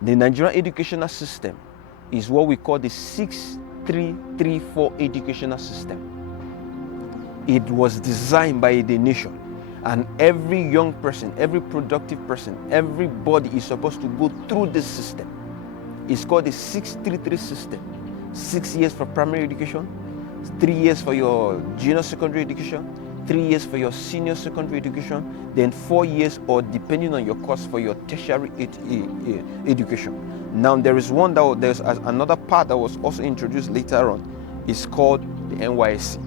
The Nigerian educational system is what we call the 6334 educational system. It was designed by the nation, and every young person, every productive person, everybody is supposed to go through this system. It's called the 633 system. 6 years for primary education, 3 years for your junior secondary education, 3 years for your senior secondary education, then 4 years, or depending on your course, for your tertiary education. Now there's another part that was also introduced later on. It's called the NYSC.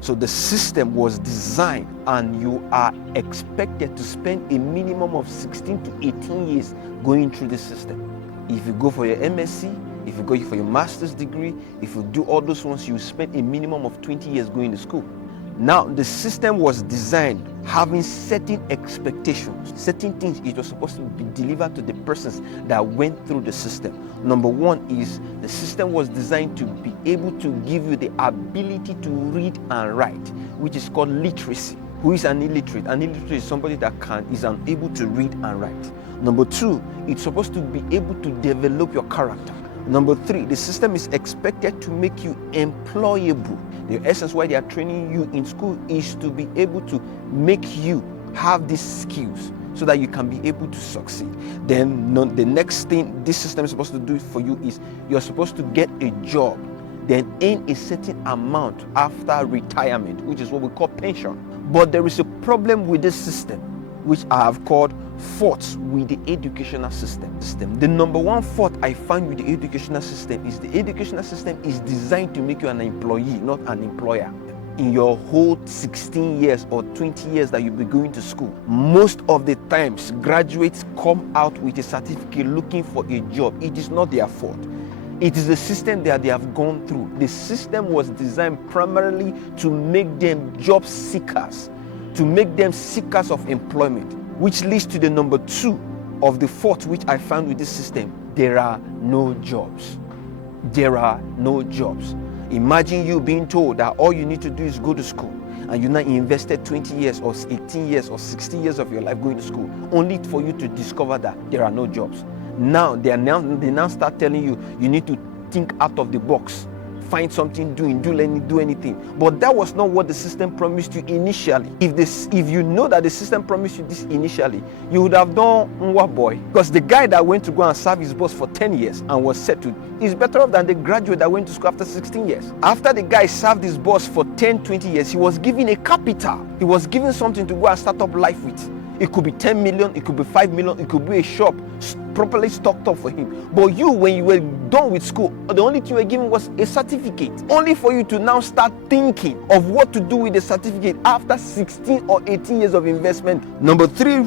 So the system was designed, and you are expected to spend a minimum of 16 to 18 years going through the system. If you go for your MSc, if you go for your master's degree, if you do all those ones, you spend a minimum of 20 years going to school. Now, the system was designed having certain expectations, certain things it was supposed to be delivered to the persons that went through the system. Number one is the system was designed to be able to give you the ability to read and write, which is called literacy. Who is an illiterate? An illiterate is somebody that is unable to read and write. Number two, it's supposed to be able to develop your character. Number three, the system is expected to make you employable. The essence why they are training you in school is to be able to make you have these skills so that you can be able to succeed. Then the next thing this system is supposed to do for you is you're supposed to get a job, then earn a certain amount after retirement, which is what we call pension. But there is a problem with this system, which I have called faults with the educational system. The number one fault I find with the educational system is the educational system is designed to make you an employee, not an employer. In your whole 16 years or 20 years that you'll be going to school, most of the times graduates come out with a certificate looking for a job. It is not their fault. It is the system that they have gone through. The system was designed primarily to make them job seekers, to make them seekers of employment, which leads to the number two of the fault which I found with this system. There are no jobs. There are no jobs. Imagine you being told that all you need to do is go to school, and you now invested 20 years or 18 years or 60 years of your life going to school, only for you to discover that there are no jobs. Now they now start telling you need to think out of the box, find something do anything. But that was not what the system promised you initially. If you know that the system promised you this initially, you would have done what, boy? Because the guy that went to go and serve his boss for 10 years and was settled is better off than the graduate that went to school after 16 years. After the guy served his boss for 10, 20 years, he was given a capital. He was given something to go and start up life with. It could be 10 million, it could be 5 million, it could be a shop properly stocked up for him. But you, when you were done with school, the only thing you were given was a certificate, only for you to now start thinking of what to do with the certificate after 16 or 18 years of investment. Number three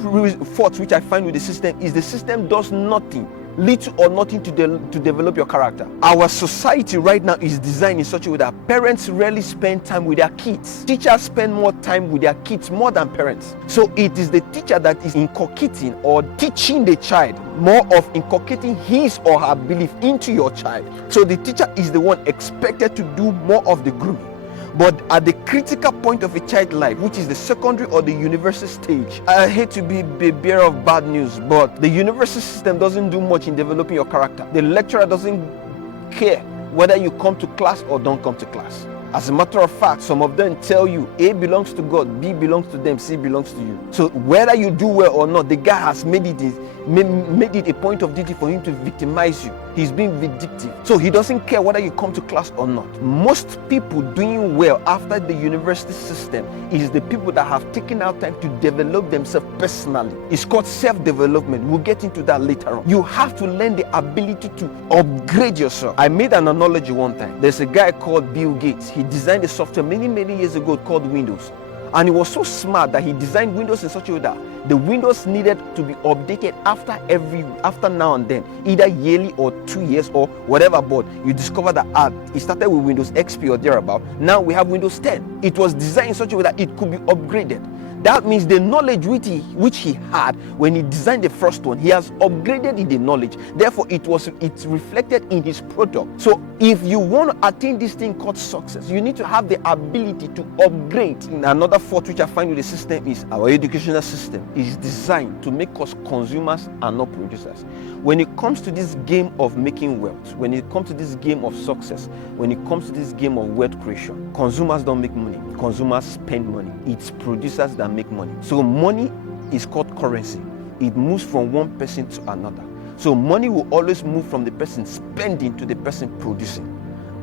fault which I find with the system is the system does nothing, little or nothing to develop your character. Our society right now is designed in such a way that parents rarely spend time with their kids. Teachers spend more time with their kids more than parents. So it is the teacher that is inculcating or teaching the child, more of inculcating his or her belief into your child. So the teacher is the one expected to do more of the grooming. But at the critical point of a child's life, which is the secondary or the university stage, I hate to be the bearer of bad news, but the university system doesn't do much in developing your character. The lecturer doesn't care whether you come to class or don't come to class. As a matter of fact, some of them tell you A belongs to God, B belongs to them, C belongs to you. So whether you do well or not, the guy has made it a point of duty for him to victimize you. He's being vindictive. So he doesn't care whether you come to class or not. Most people doing well after the university system is the people that have taken out time to develop themselves personally. It's called self-development. We'll get into that later on. You have to learn the ability to upgrade yourself. I made an analogy one time. There's a guy called Bill Gates. He designed a software many years ago called Windows. And he was so smart that he designed Windows in such a way that the Windows needed to be updated after now and then, either yearly or 2 years or whatever. But you discover that it started with Windows XP or thereabout. Now we have Windows 10. It was designed in such a way that it could be upgraded. That means the knowledge which he had when he designed the first one, he has upgraded in the knowledge. Therefore, it's reflected in his product. So if you want to attain this thing called success, you need to have the ability to upgrade. And another fault which I find with the system is our educational system is designed to make us consumers and not producers. When it comes to this game of making wealth, when it comes to this game of success, when it comes to this game of wealth creation, consumers don't make money. Consumers spend money. It's producers that make money. So money is called currency. It moves from one person to another. So money will always move from the person spending to the person producing.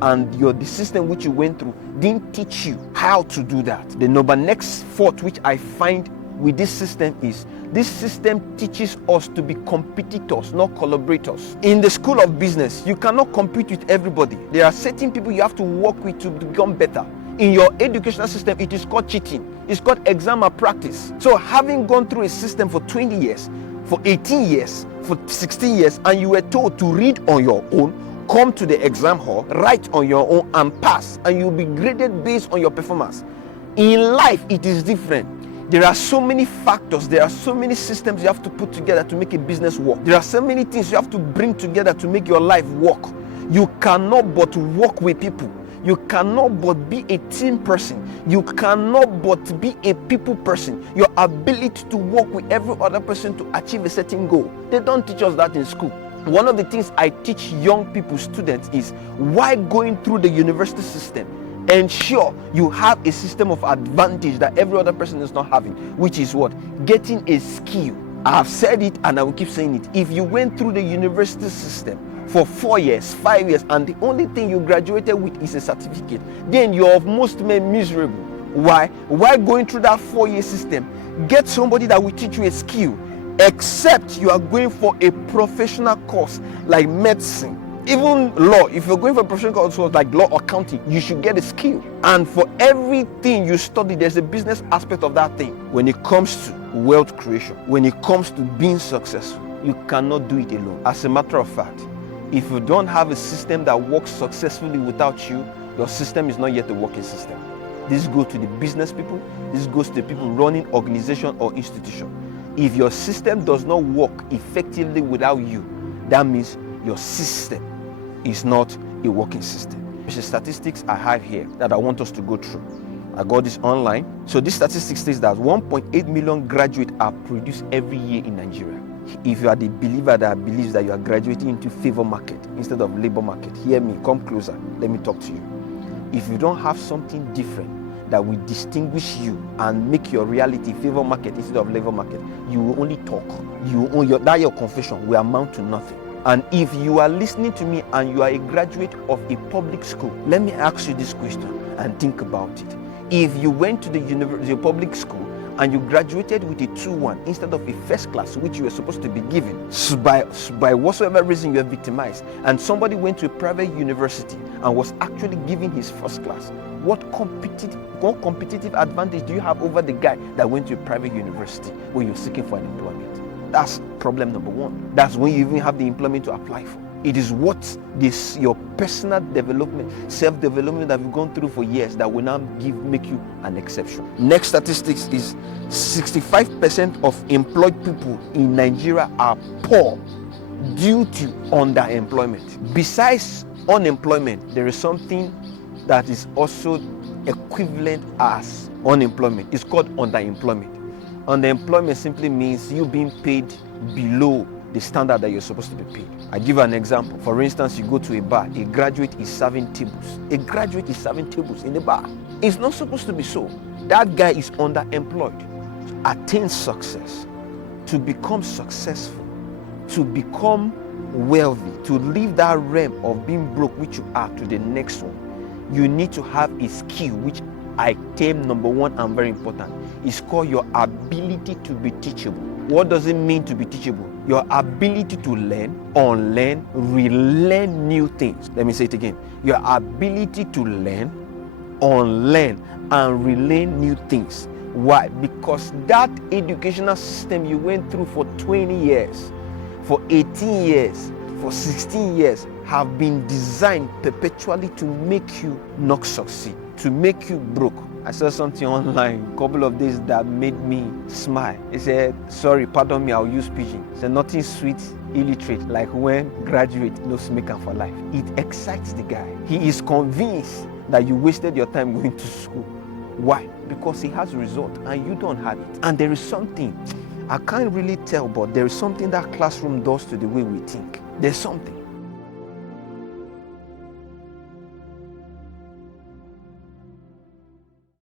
And the system which you went through didn't teach you how to do that. The next fault which I find with this system is this system teaches us to be competitors, not collaborators. In the school of business, you cannot compete with everybody. There are certain people you have to work with to become better. In your educational system, it is called cheating. It's called exam malpractice. So having gone through a system for 20 years, for 18 years, for 16 years, and you were told to read on your own, come to the exam hall, write on your own and pass, and you'll be graded based on your performance. In life, it is different. There are so many factors, there are so many systems you have to put together to make a business work. There are so many things you have to bring together to make your life work. You cannot but work with people. You cannot but be a team person. You cannot but be a people person. Your ability to work with every other person to achieve a certain goal. They don't teach us that in school. One of the things I teach young people, students, is why going through the university system, ensure you have a system of advantage that every other person is not having, which is what? Getting a skill. I have said it and I will keep saying it. If you went through the university system for 4 years, 5 years, and the only thing you graduated with is a certificate, then you're of most men miserable. Why? Why going through that 4-year system? Get somebody that will teach you a skill, except you are going for a professional course like medicine. Even law, if you're going for a professional course like law or accounting, you should get a skill. And for everything you study, there's a business aspect of that thing. When it comes to wealth creation, when it comes to being successful, you cannot do it alone. As a matter of fact, if you don't have a system that works successfully without you, your system is not yet a working system. This goes to the business people, this goes to the people running organization or institution. If your system does not work effectively without you, that means your system is not a working system. There's the statistics I have here that I want us to go through. I got this online. So this statistic says that 1.8 million graduates are produced every year in Nigeria. If you are the believer that believes that you are graduating into favor market instead of labor market, hear me, come closer, let me talk to you. If you don't have something different that will distinguish you and make your reality favor market instead of labor market, you will only talk. Your confession will amount to nothing. And if you are listening to me and you are a graduate of a public school, let me ask you this question and think about it. If you went to the public school and you graduated with a 2-1 instead of a first class, which you were supposed to be given, so by whatsoever reason you are victimized, and somebody went to a private university and was actually given his first class, what competitive advantage do you have over the guy that went to a private university where you're seeking for an employment? That's problem number one. That's when you even have the employment to apply for. It is your personal development, self-development that you've gone through for years that will now make you an exception. Next statistics is 65% of employed people in Nigeria are poor due to underemployment. Besides unemployment, there is something that is also equivalent as unemployment. It's called underemployment. Underemployment simply means you being paid below the standard that you're supposed to be paid. I give an example. For instance, you go to a bar, a graduate is serving tables. A graduate is serving tables in the bar. It's not supposed to be so. That guy is underemployed. To attain success, to become successful, to become wealthy, to leave that realm of being broke, which you are, to the next one, you need to have a skill, which I term number one and very important. It's called your ability to be teachable. What does it mean to be teachable? Your ability to learn, unlearn, relearn new things. Let me say it again. Your ability to learn, unlearn, and relearn new things. Why? Because that educational system you went through for 20 years, for 18 years, for 16 years, have been designed perpetually to make you not succeed, to make you broke, I saw something online a couple of days that made me smile. He said, sorry, pardon me, I'll use pidgin. He said, nothing sweet, illiterate, like when graduate knows maker for life. It excites the guy. He is convinced that you wasted your time going to school. Why? Because he has a result and you don't have it. And there is something, I can't really tell, but there is something that classroom does to the way we think. There's something.